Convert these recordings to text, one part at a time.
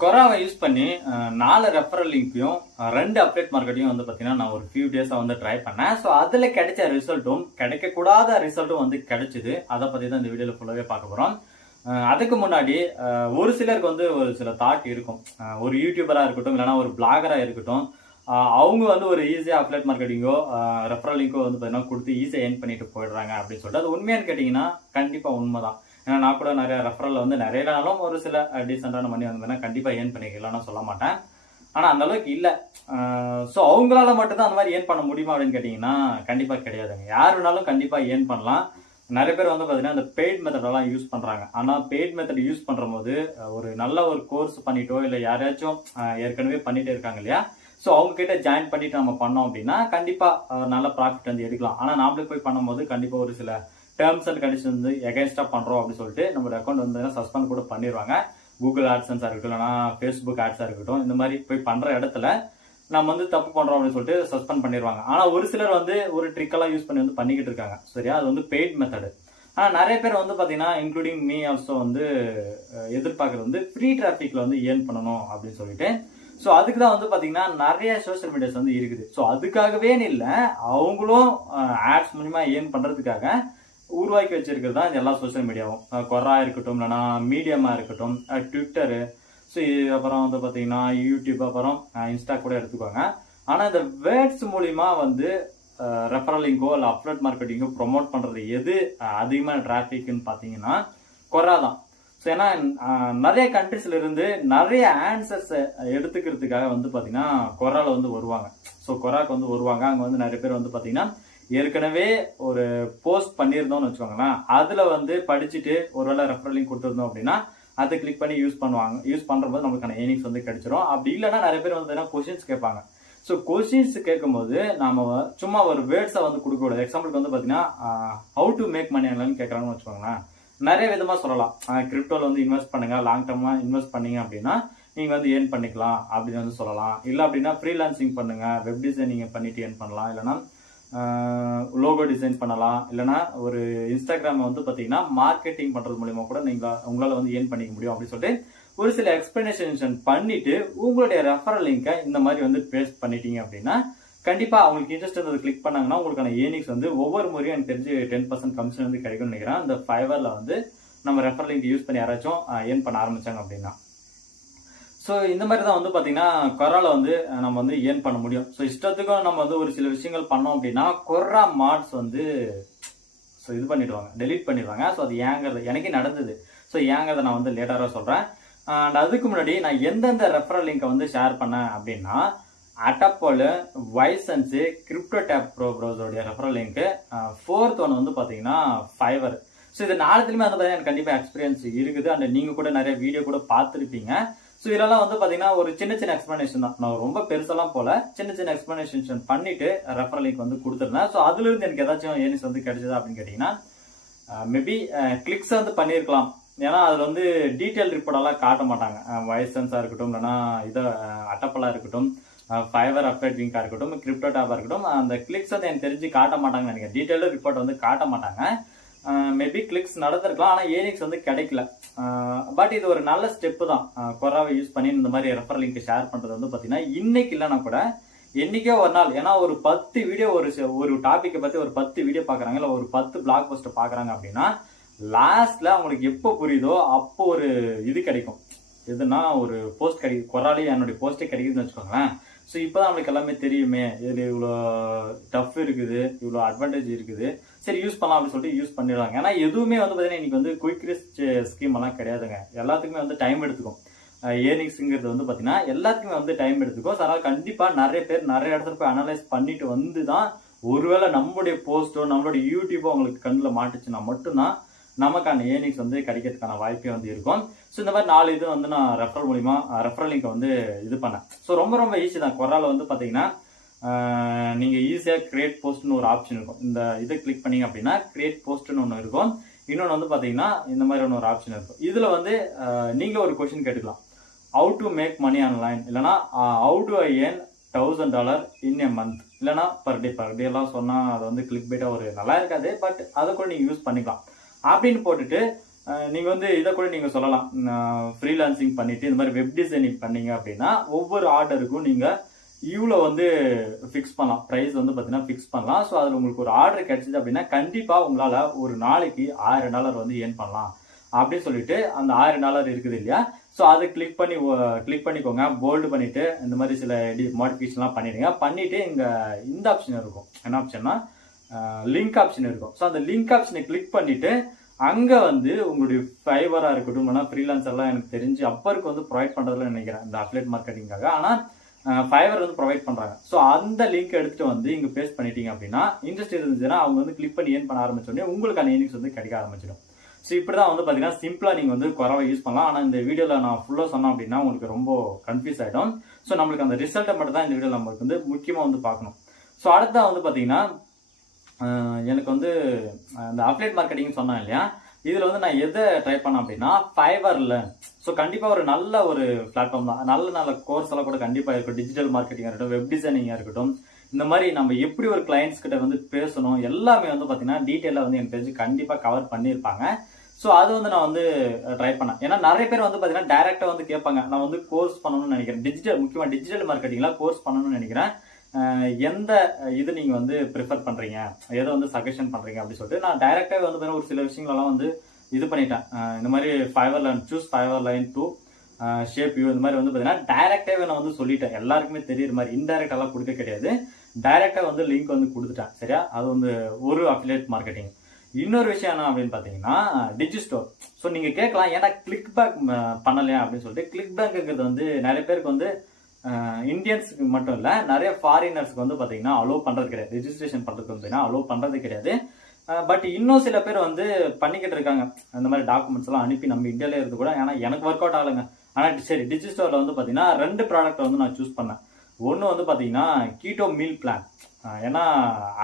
கொராவை use பண்ணி 4 referral லிங்க்கையும் 2 update மார்க்கெட்டையும் வந்து பார்த்தீங்கன்னா நான் ஒரு ஃபியூ டேஸாக வந்து ட்ரை பண்ணேன். ஸோ அதில் கிடைச்ச ரிசல்ட்டும் கிடைக்கக்கூடாத ரிசல்ட்டும் வந்து கிடைச்சிது. அதை பற்றி தான் இந்த வீடியோவில் ஃபுல்லாகவே பார்க்க போகிறோம். அதுக்கு முன்னாடி ஒரு சிலருக்கு வந்து ஒரு சில தாட் இருக்கும். ஒரு யூடியூபராக இருக்கட்டும், இல்லைனா ஒரு பிளாகராக இருக்கட்டும், அவங்க வந்து ஒரு ஈஸியாக அப்டேட் மார்க்கெட்டிங்கோ ரெஃபரல் லிங்கோ வந்து பார்த்தீங்கன்னா கொடுத்து ஈஸியாக ஏர்ன் பண்ணிட்டு போயிடுறாங்க அப்படின்னு சொல்லிட்டு அது உண்மையானு கேட்டிங்கன்னா கண்டிப்பாக உண்மை தான். ஏன்னா நான் கூட நிறைய ரெஃபரல் வந்து நிறைய நாளும் ஒரு சில டீசெண்டான மணி வந்ததுன்னா கண்டிப்பாக ஏர்ன் பண்ணிக்கலாம்னு சொல்ல மாட்டேன். ஆனால் அந்த அளவுக்கு இல்லை. ஸோ அவங்களால மட்டும்தான் அந்த மாதிரி ஏர்ன் பண்ண முடியுமா அப்படின்னு கேட்டிங்கன்னா கண்டிப்பாக கிடையாதுங்க. யார் வேணாலும் கண்டிப்பாக ஏர்ன் பண்ணலாம். நிறைய பேர் வந்து பார்த்தீங்கன்னா இந்த பெய்ட் மெத்தடெல்லாம் யூஸ் பண்ணுறாங்க. ஆனால் பெய்ட் மெத்தட் யூஸ் பண்ணுற போது ஒரு நல்ல ஒரு கோர்ஸ் பண்ணிட்டோ இல்லை யாரையாச்சும் ஏற்கனவே பண்ணிட்டு இருக்காங்க இல்லையா, ஸோ அவங்க கிட்ட ஜாயின் பண்ணிட்டு நம்ம பண்ணோம் அப்படின்னா கண்டிப்பாக நல்ல ப்ராஃபிட் வந்து எடுக்கலாம். ஆனால் நாமளே போய் பண்ணும்போது கண்டிப்பாக ஒரு சில டேர்ம்ஸ் அண்ட் கண்டிஷன் வந்து எகைன்ஸ்டா பண்றோம் அப்படின்னு சொல்லிட்டு நம்மளோட அக்கௌண்ட் வந்து சஸ்பெண்ட் கூட பண்ணிடுவாங்க. கூகுள் ஆட்சன்ஸா இருக்கட்டும், இல்லைனா ஃபேஸ்புக் ஆட்ஸா இருக்கட்டும், இந்த மாதிரி போய் பண்ற இடத்துல நம்ம வந்து தப்பு பண்றோம் அப்படின்னு சொல்லிட்டு சஸ்பெண்ட் பண்ணிடுவாங்க. ஆனா ஒரு சிலர் வந்து ஒரு ட்ரிக்கெல்லாம் யூஸ் பண்ணி வந்து பண்ணிக்கிட்டு இருக்காங்க. சரியா, அது வந்து பெய்ட் மெத்தடு. ஆனா நிறைய பேர் வந்து பாத்தீங்கன்னா இன்க்ளூடிங் மீ ஆல்சோ வந்து எதிர்பார்க்கறது வந்து ஃப்ரீ டிராஃபிக்ல வந்து ஏர்ன் பண்ணணும் அப்படின்னு சொல்லிட்டு. ஸோ அதுக்கு தான் வந்து பார்த்தீங்கன்னா நிறைய சோஷியல் மீடியாஸ் வந்து இருக்குது. ஸோ அதுக்காகவே இல்லை, அவங்களும் ஆட்ஸ் மூலியமா ஏர்ன் பண்ணுறதுக்காக உருவாக்கி வச்சிருக்கிறது தான் எல்லா சோஷியல் மீடியாவும். கொரா இருக்கட்டும், இல்லைனா மீடியமாக இருக்கட்டும், ட்விட்டரு, ஸோ அப்புறம் வந்து பார்த்தீங்கன்னா யூடியூப், அப்புறம் இன்ஸ்டா கூட எடுத்துக்கோங்க. ஆனால் இந்த வேர்ட்ஸ் மூலிமா வந்து ரெஃபரல் லிங்கோ இல்லை அப்லோட் மார்க்கெட்டிங்கோ ப்ரொமோட் பண்ணுறது எது அதிகமான டிராஃபிக்னு பார்த்தீங்கன்னா கொரா தான். ஸோ ஏன்னா நிறைய கண்ட்ரிஸ்ல இருந்து நிறைய ஆன்சர்ஸ் எடுத்துக்கிறதுக்காக வந்து பார்த்தீங்கன்னா கொரால வந்து வருவாங்க. ஸோ கொராக்கு வந்து வருவாங்க. அங்கே வந்து நிறைய பேர் வந்து பார்த்தீங்கன்னா ஏற்கனவே ஒரு போஸ்ட் பண்ணியிருந்தோம்னு வச்சுக்கோங்களேன், அதில் வந்து படிச்சுட்டு ஒருவேளை ரெஃபரல் லிங்க் கொடுத்துருந்தோம் அப்படின்னா அதை கிளிக் பண்ணி யூஸ் பண்ணுவாங்க. யூஸ் பண்ணுறபோது நம்மளுக்கான ஏர்னிங்ஸ் வந்து கிடைச்சிரும். அப்படி இல்லைன்னா நிறைய பேர் வந்து கொஸ்டின்ஸ் கேட்பாங்க. ஸோ கொஸ்டின்ஸ் கேட்கும்போது நாம சும்மா ஒரு வேர்ட்ஸை வந்து கொடுக்க கூடாது. எக்ஸாம்பிளுக்கு வந்து பார்த்தீங்கன்னா how to make money online கேட்குறாங்கன்னு வச்சுக்கோங்களேன், நிறைய விதமாக சொல்லலாம். கிரிப்டோவில் வந்து இன்வெஸ்ட் பண்ணுங்க, லாங் டர்மாக இன்வெஸ்ட் பண்ணீங்க அப்படின்னா நீங்கள் வந்து ஏர்ன் பண்ணிக்கலாம் அப்படின்னு வந்து சொல்லலாம். இல்லை அப்படின்னா ஃப்ரீலான்சிங் பண்ணுங்க, வெப் டிசைனிங் பண்ணிட்டு ஏர்ன் பண்ணலாம், இல்லைனா லோகோ டிசைன் பண்ணலாம், இல்லைனா ஒரு இன்ஸ்டாகிராம் வந்து பார்த்தீங்கன்னா மார்க்கெட்டிங் பண்ணுறது மூலியமாக கூட உங்களால் வந்து ஏர்ன் பண்ணிக்க முடியும் அப்படின்னு சொல்லிட்டு ஒரு சில எக்ஸ்பிளனேஷன் பண்ணிட்டு உங்களுடைய ரெஃபரல் லிங்கை இந்த மாதிரி வந்து பேஸ்ட் பண்ணிட்டீங்க அப்படின்னா கண்டிப்பாக அவங்களுக்கு இன்ட்ரெஸ்ட் வந்து கிளிக் பண்ணாங்கன்னா உங்களுக்கான ஏர்னிங்ஸ் வந்து ஒவ்வொரு முறையும் எனக்கு தெரிஞ்சு 10% கமிஷன் வந்து கிடைக்கும்னு நினைக்கிறேன். அந்த ஃபைவரில் வந்து நம்ம ரெஃபரல் லிங்க் யூஸ் பண்ணி யாராச்சும் ஏர்ன் பண்ண ஆரம்பிச்சாங்க அப்படின்னா. ஸோ இந்த மாதிரி தான் வந்து பார்த்தீங்கன்னா கொரால வந்து நம்ம வந்து ஏர்ன் பண்ண முடியும். ஸோ இஷ்டத்துக்கும் நம்ம வந்து ஒரு சில விஷயங்கள் பண்ணோம் அப்படின்னா கொரா மார்ட்ஸ் வந்து ஸோ இது பண்ணிடுவாங்க, டெலீட் பண்ணிடுவாங்க. ஸோ அது ஏங்கிறது எனக்கே நடந்தது. ஸோ ஏங்கிறத நான் வந்து லேட்டராக சொல்கிறேன். அண்ட் அதுக்கு முன்னாடி நான் எந்தெந்த ரெஃபரல் லிங்கை வந்து ஷேர் பண்ணேன் அப்படின்னா அட்டப்போல், வைசன்ஸு, கிரிப்டோ டேப் ப்ரோ ப்ரௌசருடைய ரெஃபரல் லிங்க்கு, 4th ஒன் வந்து பார்த்தீங்கன்னா ஃபைவர். ஸோ இது 4த்துலையுமே வந்து பார்த்தீங்கன்னா எனக்கு கண்டிப்பாக எக்ஸ்பீரியன்ஸ் இருக்குது. அண்ட் நீங்கள் கூட நிறைய வீடியோ கூட பார்த்துருப்பீங்க. ஸோ இதெல்லாம் வந்து பார்த்தீங்கன்னா ஒரு சின்ன சின்ன எக்ஸ்பிளனேஷன் தான். நான் ரொம்ப பெருசெல்லாம் போல சின்ன சின்ன எக்ஸ்பிளனேஷன் பண்ணிட்டு ரெஃபரல் லிங்க் வந்து கொடுத்துருந்தேன். ஸோ அதுலேருந்து எனக்கு ஏதாச்சும் ஏர்னிங்ஸ் வந்து கிடைச்சதா அப்படின்னு கேட்டிங்கன்னா மேபி கிளிக்ஸ் வந்து பண்ணியிருக்கலாம். ஏன்னா அதில் வந்து டீட்டெயில் ரிப்போர்ட்டெல்லாம் காட்ட மாட்டாங்க. வைசன்ஸாக இருக்கட்டும், இல்லைனா இதை அட்டப்பலாக இருக்கட்டும், ஃபைவர் அப்டேட் லிங்காக இருக்கட்டும், கிரிப்டோ டேப்பாக இருக்கட்டும், அந்த கிளிக்ஸ் வந்து எனக்கு தெரிஞ்சு காட்ட மாட்டாங்கன்னு நினைக்கிறேன். டீட்டெயில்டு ரிப்போர்ட் வந்து காட்ட மாட்டாங்க. மேபி கிளிக்ஸ் நடந்திருக்கலாம், ஆனால் ஏர்னிங்ஸ் வந்து கிடைக்கல. பட் இது ஒரு நல்ல ஸ்டெப்பு தான். கொராவை யூஸ் பண்ணி இந்த மாதிரி ரெஃபரல் லிங்க் ஷேர் பண்ணுறது வந்து பார்த்தீங்கன்னா இன்னைக்கு இல்லைனா கூட என்னைக்கோ ஒரு நாள், ஏன்னா ஒரு 10 வீடியோ ஒரு டாப்பிக்கை பற்றி ஒரு 10 வீடியோ பார்க்குறாங்க, இல்லை ஒரு 10 பிளாக் போஸ்ட்டை பார்க்குறாங்க அப்படின்னா லாஸ்ட்ல அவங்களுக்கு எப்போ புரியுதோ அப்போ ஒரு இது கிடைக்கும். எதுனா ஒரு போஸ்ட் கிடைக்கும். கொராலேயே என்னுடைய போஸ்ட்டே கிடைக்குதுன்னு வச்சுக்கோங்களேன். ஸோ இப்போ தான் நம்மளுக்கு எல்லாமே தெரியுமே, இதில் இவ்வளோ டஃப் இருக்குது, இவ்வளோ அட்வான்டேஜ் இருக்குது, சரி யூஸ் பண்ணலாம் அப்படின்னு சொல்லிட்டு யூஸ் பண்ணிடுவாங்க. ஏன்னா எதுவுமே வந்து பார்த்தீங்கன்னா இன்னைக்கு வந்து குயிக் ரிஸ்க் ஸ்கீம் எல்லாம் கிடையாதுங்க. எல்லாத்துக்குமே வந்து டைம் எடுத்துக்கும். ஏர்னிங்ஸுங்கிறது வந்து பார்த்தீங்கன்னா எல்லாத்துக்குமே வந்து டைம் எடுத்துக்கும். ஸோ அதனால் கண்டிப்பாக நிறைய பேர் நிறைய இடத்துல போய் அனலைஸ் பண்ணிட்டு வந்து தான் ஒருவேளை நம்மளுடைய போஸ்ட்டோ நம்மளுடைய யூடியூபோ அவங்களுக்கு கண்ணில் மாட்டுச்சுன்னா மட்டும்தான் நமக்கான ஏர்னிங்ஸ் வந்து கிடைக்கிறதுக்கான வாய்ப்பே வந்து இருக்கும். ஸோ இந்த மாதிரி 4 இது வந்து நான் ரெஃபரல் மூலிமா ரெஃபரல் லிங்கை வந்து இது பண்ணேன். ஸோ ரொம்ப ரொம்ப ஈஸி தான். கொரால வந்து பார்த்தீங்கன்னா நீங்கள் ஈஸியாக கிரியேட் போஸ்ட்னு ஒரு ஆப்ஷன் இருக்கும். இந்த இதை கிளிக் பண்ணீங்க அப்படின்னா கிரியேட் போஸ்ட்னு ஒன்று இருக்கும். இன்னொன்று வந்து பார்த்தீங்கன்னா இந்த மாதிரி ஒரு ஆப்ஷன் இருக்கும். இதில் வந்து நீங்கள் ஒரு கொஸ்டின் கேட்டுக்கலாம், how to make money online, இல்லைனா how to I earn $1000 in a month, இல்லைனா பர் டே எல்லாம் சொன்னால் அது வந்து கிளிக் பைட்டாக ஒரு நல்லா இருக்காது. பட் அதை கூட நீங்கள் யூஸ் பண்ணிக்கலாம். அப்படின்னு போட்டுட்டு நீங்க வந்து இதை கூட நீங்க சொல்லலாம், ஃப்ரீலான்சிங் பண்ணிட்டு இந்த மாதிரி வெப் டிசைனிங் பண்ணீங்க அப்படின்னா ஒவ்வொரு ஆர்டருக்கும் நீங்க இவ்வளோ வந்து ஃபிக்ஸ் பண்ணலாம், ப்ரைஸ் வந்து பார்த்தீங்கன்னா ஃபிக்ஸ் பண்ணலாம். ஸோ அதில் உங்களுக்கு ஒரு ஆர்டர் கிடைச்சிது அப்படின்னா கண்டிப்பாக உங்களால் ஒரு நாளைக்கு $1000 வந்து ஏர்ன் பண்ணலாம் அப்படின்னு சொல்லிட்டு அந்த $1000 இருக்குது இல்லையா. ஸோ அதை கிளிக் பண்ணிக்கோங்க, போல்டு பண்ணிட்டு இந்த மாதிரி சில மாடிஃபிகேஷன்லாம் பண்ணிடுங்க. பண்ணிட்டு இங்கே இந்த ஆப்ஷன் இருக்கும், என்ன ஆப்ஷன்னா லிங்க் ஆப்ஷன் இருக்கும். ஸோ அந்த லிங்க் ஆப்ஷனை கிளிக் பண்ணிட்டு அங்கே வந்து உங்களுடைய ஃபைவராக இருக்கட்டும், ஆனால் ஃப்ரீலான்சர்லாம் எனக்கு தெரிஞ்சு அப்பருக்கு வந்து ப்ரொவைட் பண்ணுறதுல நினைக்கிறேன் இந்த அப்லேட் மார்க்கெட்டிங்காக. ஆனால் ஃபைவர் வந்து ப்ரொவைட் பண்ணுறாங்க. ஸோ அந்த லிங்க் எடுத்துட்டு வந்து இங்கே பேஸ்ட் பண்ணிட்டீங்க அப்படின்னா இன்ட்ரெஸ்ட் இருந்துச்சுன்னா அவங்க வந்து கிளிக் பண்ணி ஏர்ன் பண்ண ஆரம்பிச்சோடனே உங்களுக்கான ஏர்னிங்ஸ் வந்து கிடைக்க ஆரம்பிச்சிடும். ஸோ இப்படி தான் வந்து பார்த்தீங்கன்னா சிம்பிளாக நீங்கள் வந்து குறவை யூஸ் பண்ணலாம். ஆனால் இந்த வீடியோவில் நான் ஃபுல்லாக சொன்னேன் அப்படின்னா உங்களுக்கு ரொம்ப கன்ஃபியூஸ் ஆகிடும். ஸோ நம்மளுக்கு அந்த ரிசல்ட்டை மட்டும் தான் இந்த வீடியோவில் நம்மளுக்கு வந்து முக்கியமாக வந்து பார்க்கணும். ஸோ அடுத்தா வந்து பார்த்தீங்கன்னா எனக்கு வந்து இந்த அப்லேட் மார்க்கெட்டிங் சொன்னேன் இல்லையா, இதில் வந்து நான் எதை ட்ரை பண்ணேன் அப்படின்னா ஃபைவரில். ஸோ கண்டிப்பாக ஒரு நல்ல ஒரு பிளாட்ஃபார்ம் தான், நல்ல கோர்ஸ் எல்லாம் கூட கண்டிப்பாக இருக்கும். டிஜிட்டல் மார்க்கெட்டிங்காக இருக்கட்டும், வெப் டிசைனிங்காக இருக்கட்டும், இந்த மாதிரி நம்ம எப்படி ஒரு கிளைண்ட்ஸ் கிட்ட வந்து பேசணும் எல்லாமே வந்து பார்த்தீங்கன்னா டீட்டெயிலாக வந்து எனக்கு தெரிஞ்சு கண்டிப்பாக கவர் பண்ணியிருப்பாங்க. ஸோ அது வந்து நான் வந்து ட்ரை பண்ணேன். ஏன்னா நிறைய பேர் வந்து பார்த்தீங்கன்னா டைரெக்டாக வந்து கேட்பாங்க, நான் வந்து கோர்ஸ் பண்ணணும்னு நினைக்கிறேன், முக்கியமாக டிஜிட்டல் மார்க்கெட்டிங்கில் கோர்ஸ் பண்ணணும்னு நினைக்கிறேன், எந்த இது நீங்கள் வந்து ப்ரிஃபர் பண்ணுறீங்க, எதை வந்து சஜஷன் பண்ணுறீங்க அப்படின்னு சொல்லிட்டு நான் டைரெக்டாகவே வந்து பார்த்தீங்கன்னா ஒரு சில விஷயங்களெல்லாம் வந்து இது பண்ணிட்டேன். இந்த மாதிரி fiver line to shape you இந்த மாதிரி வந்து பார்த்தீங்கன்னா டைரெக்டாகவே நான் வந்து சொல்லிட்டேன், எல்லாருக்குமே தெரியுற மாதிரி. இன்டைரக்டாலாம் கொடுக்க கிடையாது, டைரெக்டாக வந்து லிங்க் வந்து கொடுத்துட்டேன். சரியா, அது வந்து ஒரு அஃபிலியேட் மார்க்கெட்டிங். இன்னொரு விஷயம் என்ன அப்படின்னு பார்த்தீங்கன்னா டிஜிஸ்டோர். ஸோ நீங்கள் கேட்கலாம் ஏன்னா கிளிக் பேக் பண்ணலையா அப்படின்னு சொல்லிட்டு. கிளிக் பேக்குங்கிறது வந்து நிறைய பேருக்கு வந்து இந்தியன்ஸுக்கு மட்டும் இல்லை, நிறைய ஃபாரினர்ஸ்க்கு வந்து பார்த்தீங்கன்னா அலோவ் பண்ணுறது கிடையாது, ரெஜிஸ்ட்ரேஷன் பண்ணுறதுக்கு வந்து அலோவ் பண்ணுறது கிடையாது. பட் இன்னும் சில பேர் வந்து பண்ணிக்கிட்டு இருக்காங்க, அந்த மாதிரி டாக்குமெண்ட்ஸ் எல்லாம் அனுப்பி நம்ம இந்தியாவிலே இருந்து கூட. ஏன்னா எனக்கு ஒர்க் அவுட் ஆகலைங்க. ஆனால் சரி, டிஜிஸ்டோரில் வந்து பார்த்தீங்கன்னா 2 ப்ராடக்ட் வந்து நான் சூஸ் பண்ணேன். ஒன்று வந்து பார்த்தீங்கன்னா கீட்டோ மீல் பிளான். ஏன்னா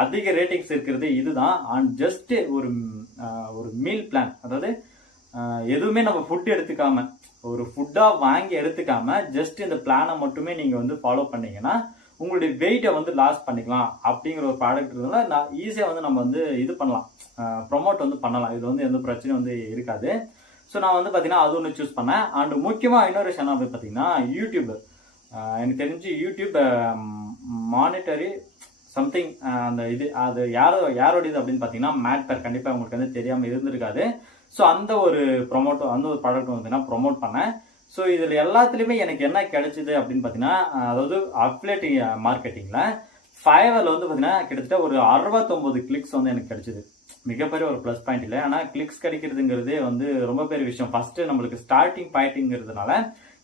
அதிக ரேட்டிங்ஸ் இருக்கிறது இதுதான். அண்ட் ஜஸ்ட் ஒரு மீல் பிளான், அதாவது எதுவுமே நம்ம ஃபுட் எடுத்துக்காம, ஒரு ஃபுட்டாக வாங்கி எடுத்துக்காம ஜஸ்ட் இந்த பிளானை மட்டுமே நீங்கள் வந்து ஃபாலோ பண்ணீங்கன்னா உங்களுடைய வெயிட்டை வந்து லாஸ் பண்ணிக்கலாம் அப்படிங்கிற ஒரு ப்ராடக்ட் இருந்தால நான் ஈஸியாக வந்து நம்ம வந்து இது பண்ணலாம், ப்ரொமோட் வந்து பண்ணலாம். இது வந்து எந்த பிரச்சனையும் வந்து இருக்காது. ஸோ நான் வந்து பார்த்தீங்கன்னா அது ஒன்று சூஸ் பண்ணேன். அண்ட் முக்கியமாக இன்னொரு விஷயம் என்ன பார்த்தீங்கன்னா யூடியூப். எனக்கு தெரிஞ்சு யூடியூப் மானிட்டரி சம்திங் அந்த இது அது யாரோடையது அப்படின்னு பார்த்தீங்கன்னா மேட்பர். கண்டிப்பாக உங்களுக்கு வந்து தெரியாமல் இருந்திருக்காது. ஸோ அந்த ஒரு ப்ராடக்ட் வந்து ப்ரொமோட் பண்ணேன். ஸோ இதில் எல்லாத்துலேயுமே எனக்கு என்ன கிடைச்சிது அப்படின்னு பார்த்தீங்கன்னா, அதாவது அப்லேட் மார்க்கெட்டிங்கில் ஃபைவரில் வந்து பார்த்தீங்கன்னா கிட்டத்தட்ட ஒரு 69 கிளிக்ஸ் வந்து எனக்கு கிடைச்சிது. மிகப்பெரிய ஒரு ப்ளஸ் பாயிண்ட் இல்லை, ஆனால் கிளிக்ஸ் கிடைக்கிறதுங்கிறதே வந்து ரொம்ப பெரிய விஷயம். ஃபர்ஸ்ட் நம்மளுக்கு ஸ்டார்டிங் பாயிண்ட்ங்கிறதுனால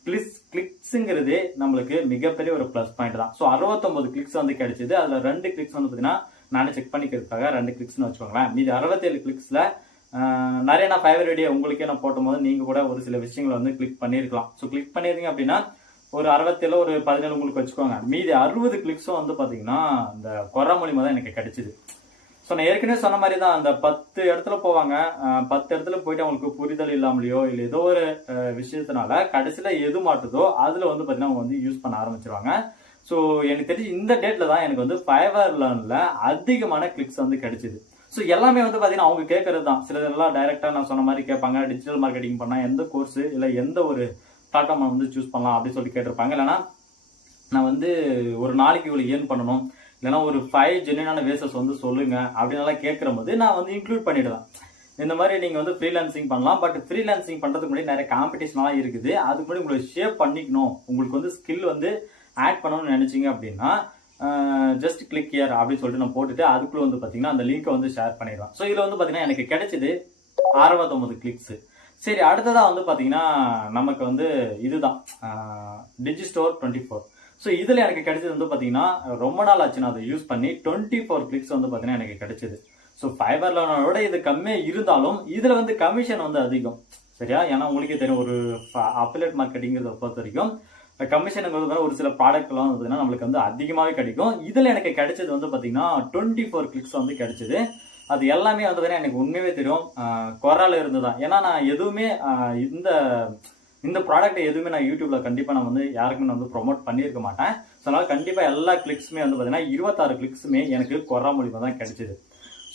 கிளிக்ஸுங்கிறதே நம்மளுக்கு மிகப்பெரிய ஒரு ப்ளஸ் பாயிண்ட் தான். ஸோ 69 கிளிக்ஸ் வந்து கிடைச்சிது. அதில் 2 கிளிக்ஸ் வந்து பார்த்தீங்கன்னா நானே செக் பண்ணிக்கிறதுக்காக 2 கிளிக்ஸ்னு வச்சுக்கோங்களேன். மீதி 67 கிளிக்ஸில் நிறைய நான் ஃபைவர் ஐடியா உங்களுக்கே நான் போட்டும் போது நீங்கள் கூட ஒரு சில விஷயங்களை வந்து கிளிக் பண்ணியிருக்கலாம். ஸோ கிளிக் பண்ணியிருந்தீங்க அப்படின்னா ஒரு 67 ஒரு 17 உங்களுக்கு வச்சுக்கோங்க. மீதி 60 கிளிக்ஸும் வந்து பார்த்தீங்கன்னா இந்த கொரா மூலியமாக தான் எனக்கு கிடைச்சிது. ஸோ நான் ஏற்கனவே சொன்ன மாதிரி தான், அந்த 10 இடத்துல போவாங்க, 10 இடத்துல போயிட்டு அவங்களுக்கு புரிதல் இல்லாமலையோ இல்லை ஏதோ ஒரு விஷயத்தினால கடைசியில் எது மாட்டுதோ அதில் வந்து பார்த்தீங்கன்னா அவங்க வந்து யூஸ் பண்ண ஆரம்பிச்சிருவாங்க. ஸோ எனக்கு தெரிஞ்சு இந்த டேட்டில் தான் எனக்கு வந்து ஃபைவர்ல அதிகமான கிளிக்ஸ் வந்து கிடைச்சிது. ஸோ எல்லாமே வந்து பார்த்தீங்கன்னா அவங்க கேட்கறது தான். சிலதெல்லாம் டைரெக்டாக நான் சொன்ன மாதிரி கேட்பாங்க, டிஜிட்டல் மார்க்கெட்டிங் பண்ணால் எந்த கோர்ஸ் இல்லை எந்த ஒரு பிளாட்ஃபார்மை வந்து சூஸ் பண்ணலாம் அப்படின்னு சொல்லி கேட்டிருப்பாங்க. இல்லைனா நான் வந்து ஒரு நாளைக்கு இவ்வளோ ஏர்ன் பண்ணணும், இல்லைனா ஒரு 5 ஜென்யூனான வேசஸ் வந்து சொல்லுங்க அப்படின்னு கேட்குற போது நான் வந்து இன்க்ளூட் பண்ணிடுவேன். இந்த மாதிரி நீங்கள் வந்து ஃப்ரீலான்சிங் பண்ணலாம். பட் ஃப்ரீலான்சிங் பண்ணுறதுக்கு முன்னாடி நிறைய காம்படிஷன்லாம் இருக்குது. அதுக்கு முன்னாடி உங்களை ஷேப் பண்ணிக்கணும், உங்களுக்கு வந்து ஸ்கில் வந்து ஆட் பண்ணணும்னு நினைச்சிங்க அப்படின்னா ஜஸ்ட் கிளிக் ஹியர் அப்படின்னு சொல்லிட்டு நான் போட்டுட்டு அதுக்குள்ள வந்து பார்த்தீங்கன்னா அந்த லிங்கை வந்து ஷேர் பண்ணிடுவேன். ஸோ இதில் வந்து பார்த்தீங்கன்னா எனக்கு கிடைச்சது 69 கிளிக்ஸ். சரி, அடுத்ததாக வந்து பார்த்தீங்கன்னா நமக்கு வந்து இதுதான் digistore24. ஸோ இதில் எனக்கு கிடைச்சது வந்து பார்த்தீங்கன்னா ரொம்ப நாள் ஆச்சு நான் அதை யூஸ் பண்ணி 24 கிளிக்ஸ் வந்து பார்த்தீங்கன்னா எனக்கு கிடைச்சது. ஸோ ஃபைவர்லோட இது கம்மியாக இருந்தாலும் இதில் வந்து கமிஷன் வந்து அதிகம். சரியா, ஏன்னா உங்களுக்கே தெரியும் ஒரு அஃபிலியேட் மார்க்கெட்டிங்கிறத பொறுத்த வரைக்கும் கமிஷனுங்கிறது ஒரு சில ப்ராடக்ட்லாம் வந்து பார்த்தீங்கன்னா நம்மளுக்கு வந்து அதிகமாகவே கிடைக்கும். இதில் எனக்கு கிடைச்சது வந்து பார்த்தீங்கன்னா 24 கிளிக்ஸ் வந்து கிடைச்சது. அது எல்லாமே வந்து பார்த்தீங்கன்னா எனக்கு உண்மையாகவே தெரியும் கொரால இருந்து தான். ஏன்னா நான் எதுவுமே இந்த ப்ராடக்ட்டை எதுவுமே நான் யூடியூப்ல கண்டிப்பாக நான் வந்து யாருக்குமே நான் வந்து ப்ரொமோட் பண்ணியிருக்க மாட்டேன். ஸோ அதனால் கண்டிப்பாக எல்லா கிளிக்ஸுமே வந்து பார்த்தீங்கன்னா 26 கிளிக்ஸுமே எனக்கு கொரா மூலியமாக தான் கிடைச்சிது.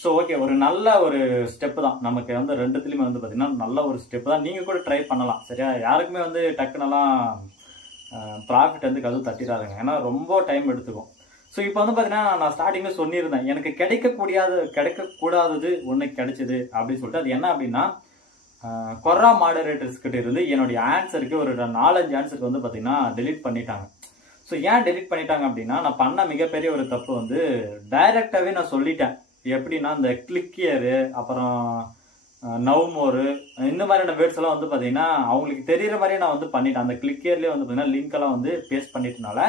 ஸோ ஓகே, ஒரு நல்ல ஒரு ஸ்டெப் தான் நமக்கு வந்து ரெண்டுத்துலையுமே வந்து பார்த்தீங்கன்னா நல்ல ஒரு ஸ்டெப் தான். நீங்கள் கூட ட்ரை பண்ணலாம் சரியா. யாருக்குமே வந்து டக்குனெல்லாம் ப்ராஃபிட் வந்து கதவு தட்டிடாதுங்க, ஏன்னா ரொம்ப டைம் எடுத்துக்கும். ஸோ இப்போ வந்து பார்த்தீங்கன்னா நான் ஸ்டார்டிங்கில் சொல்லியிருந்தேன், எனக்கு கிடைக்கக்கூடாதது ஒன்று கிடைச்சிது அப்படின்னு சொல்லிட்டு. அது என்ன அப்படின்னா, கொரா மாடரேட்டர்ஸ் கிட்ட இருந்து என்னுடைய ஆன்சருக்கு ஒரு 4-5 ஆன்சருக்கு வந்து பார்த்தீங்கன்னா டெலிட் பண்ணிட்டாங்க. ஸோ ஏன் டெலிட் பண்ணிட்டாங்க அப்படின்னா, நான் பண்ண மிகப்பெரிய ஒரு தப்பு வந்து டைரக்டாகவே நான் சொல்லிட்டேன். எப்படின்னா, இந்த கிளிக்கியரு, அப்புறம் நவ்மோரு, இந்த மாதிரியான வேர்ட்ஸ் எல்லாம் வந்து பார்த்தீங்கன்னா அவங்களுக்கு தெரிகிற மாதிரியே நான் வந்து பண்ணிட்டேன். அந்த கிளிக்கியர்லேயே வந்து பார்த்தீங்கன்னா லிங்க் எல்லாம் வந்து பேஸ்ட் பண்ணிட்டனால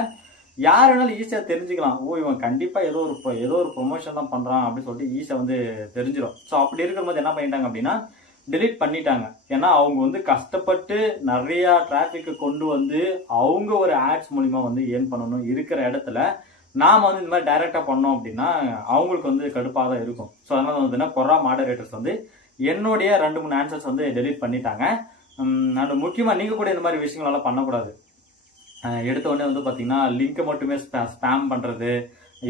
யார் வேணாலும் ஈஸியாக தெரிஞ்சுக்கலாம். ஓ, இவன் கண்டிப்பாக ஏதோ ஒரு ப்ரொமோஷன் தான் பண்ணுறான் அப்படின்னு சொல்லிட்டு ஈஸியாக வந்து தெரிஞ்சிடும். ஸோ அப்படி இருக்கும்போது என்ன பண்ணிட்டாங்க அப்படின்னா டெலிட் பண்ணிட்டாங்க. ஏன்னா அவங்க வந்து கஷ்டப்பட்டு நிறையா டிராஃபிக்கை கொண்டு வந்து அவங்க ஒரு ஆட்ஸ் மூலிமா வந்து ஏர்ன் பண்ணணும் இருக்கிற இடத்துல நாம் வந்து இந்த மாதிரி டைரெக்டாக பண்ணோம் அப்படின்னா அவங்களுக்கு வந்து கடுப்பாக தான் இருக்கும். ஸோ அதனால வந்து கொரா மாடரேட்டர்ஸ் வந்து என்னுடைய 2-3 ஆன்சர்ஸ் வந்து டெலிட் பண்ணிட்டாங்க. அண்ட் முக்கியமாக நீங்கள் கூட இந்த மாதிரி விஷயங்களெல்லாம் பண்ணக்கூடாது. எடுத்த உடனே வந்து பார்த்தீங்கன்னா லிங்கை மட்டுமே ஸ்பேம் பண்ணுறது,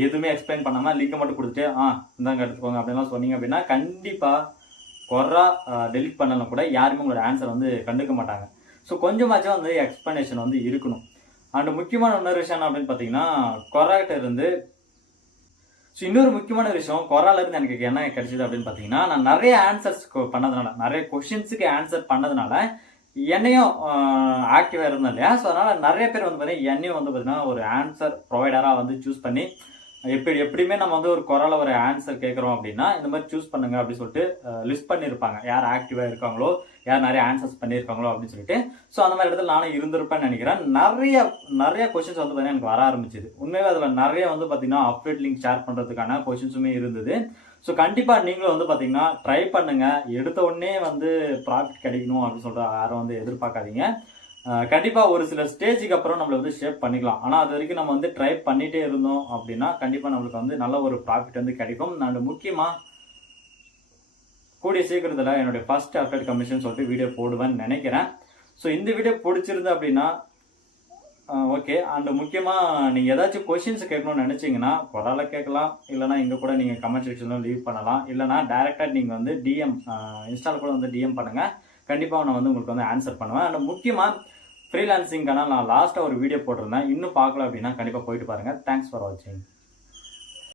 எதுவுமே எக்ஸ்பிளைன் பண்ணாமல் லிங்கை மட்டும் கொடுத்துட்டு இந்தாங்க எடுத்துக்கோங்க அப்படின்லாம் சொன்னீங்க அப்படின்னா கண்டிப்பாக கொரா டெலிட் பண்ணலாம் கூட யாருமே உங்களோட ஆன்சர் வந்து கண்டுக்க மாட்டாங்க. ஸோ கொஞ்சமாச்சும் வந்து எக்ஸ்பிளனேஷன் வந்து இருக்கணும். அண்ட் முக்கியமான இன்னொரு விஷயம் என்ன அப்படின்னு பார்த்தீங்கன்னா, கொராகிட்ட இருந்து ஸோ இன்னொரு முக்கியமான விஷயம், கொரால இருந்து எனக்கு என்ன கிடைச்சது அப்படின்னு பார்த்தீங்கன்னா, நான் நிறைய ஆன்சர்ஸ் பண்ணதுனால, நிறைய கொஷின்ஸுக்கு ஆன்சர் பண்ணதுனால என்னையும் ஆக்டிவாக இருந்தேன் இல்லையா. ஸோ அதனால் நிறைய பேர் வந்து பார்த்தீங்கன்னா என்னையும் வந்து பார்த்தீங்கன்னா ஒரு ஆன்சர் ப்ரொவைடராக வந்து சூஸ் பண்ணி, எப்படியுமே நம்ம வந்து ஒரு கொரால ஒரு ஆன்சர் கேட்குறோம் அப்படின்னா இந்த மாதிரி சூஸ் பண்ணுங்க அப்படின்னு சொல்லிட்டு லிஸ்ட் பண்ணியிருப்பாங்க, யார் ஆக்டிவாக இருக்காங்களோ, யார் நிறைய ஆன்சர்ஸ் பண்ணியிருக்காங்களோ அப்படின்னு சொல்லிட்டு. ஸோ அந்த மாதிரி இடத்துல நானும் இருந்திருப்பேன்னு நினைக்கிறேன். நிறைய கொஸ்டின்ஸ் வந்து பார்த்தீங்கன்னா எனக்கு வர ஆரம்பிச்சிது. உண்மையாக அதில் நிறைய வந்து பார்த்தீங்கன்னா அப்டேட் லிங்க் ஷேர் பண்ணுறதுக்கான கொஸ்டின்ஸுமே இருந்தது. ஸோ கண்டிப்பாக நீங்களும் வந்து பார்த்தீங்கன்னா ட்ரை பண்ணுங்க. எடுத்த உடனே வந்து ப்ராஃபிட் கிடைக்கணும் அப்படின்னு சொல்லிட்டு யாரும் வந்து எதிர்பார்க்காதீங்க. கண்டிப்பாக ஒரு சில ஸ்டேஜுக்கு அப்புறம் நம்மளை வந்து ஷேப் பண்ணிக்கலாம். ஆனால் அது வரைக்கும் நம்ம வந்து ட்ரை பண்ணிகிட்டே இருந்தோம் அப்படின்னா கண்டிப்பாக நம்மளுக்கு வந்து நல்ல ஒரு ப்ராஃபிட் வந்து கிடைக்கும். நான் முக்கியமாக கூடிய சீக்கிரத்தில் என்னுடைய ஃபர்ஸ்ட் அப்டேட் கமிஷன் சொல்லிட்டு வீடியோ போடுவேன்னு நினைக்கிறேன். ஸோ இந்த வீடியோ பிடிச்சிருந்து அப்படின்னா ஓகே. அண்ட் முக்கியமாக நீங்கள் ஏதாச்சும் கொஷின்ஸ் கேட்கணும்னு நினச்சிங்கன்னா கொரால கேட்கலாம், இல்லைனா இங்கே கூட நீங்கள் கமெண்ட் செக்ஷனில் லீவ் பண்ணலாம், இல்லைனா டேரெக்டாக நீங்கள் வந்து டிஎம் இன்ஸ்டாவில் கூட வந்து டிஎம் பண்ணுங்கள். கண்டிப்பாக நான் வந்து உங்களுக்கு வந்து ஆன்சர் பண்ணுவேன். அண்ட் முக்கியமாக ஃப்ரீலான்சிங்கான நான் லாஸ்ட்டாக ஒரு வீடியோ போட்டிருந்தேன், இன்னும் பார்க்கல அப்படின்னா கண்டிப்பாக போயிட்டு பாருங்கள். தேங்க்ஸ் ஃபார் வாட்சிங்.